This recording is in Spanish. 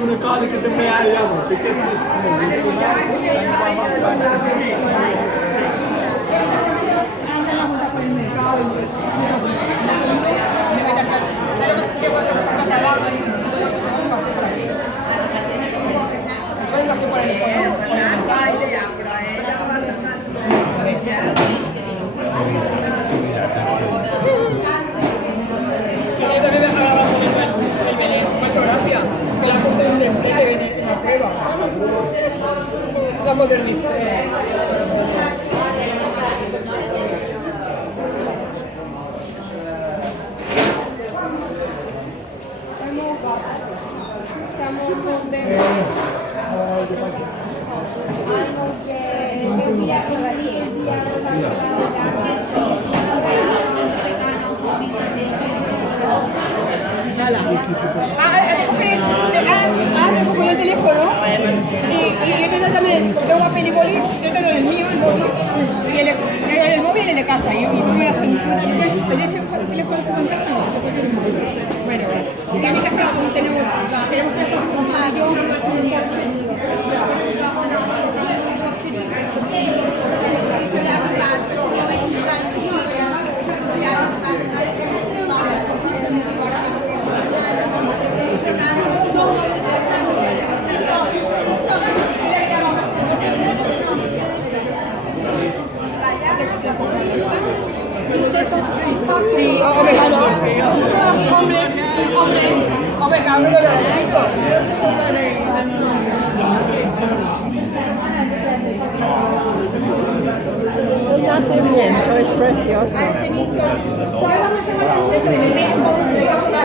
Una cosa que te me hai algo, se quieres la modernizó. Con el teléfono y yo tengo también una película, yo tengo el mío, el móvil, y el móvil en la casa, y no me hacen el teléfono que contactan, no te el móvil. Bueno, y a mi casa tenemos que con mayo. Sí, o vegano. O vegano de verdad. Hoy hace viento, es precioso.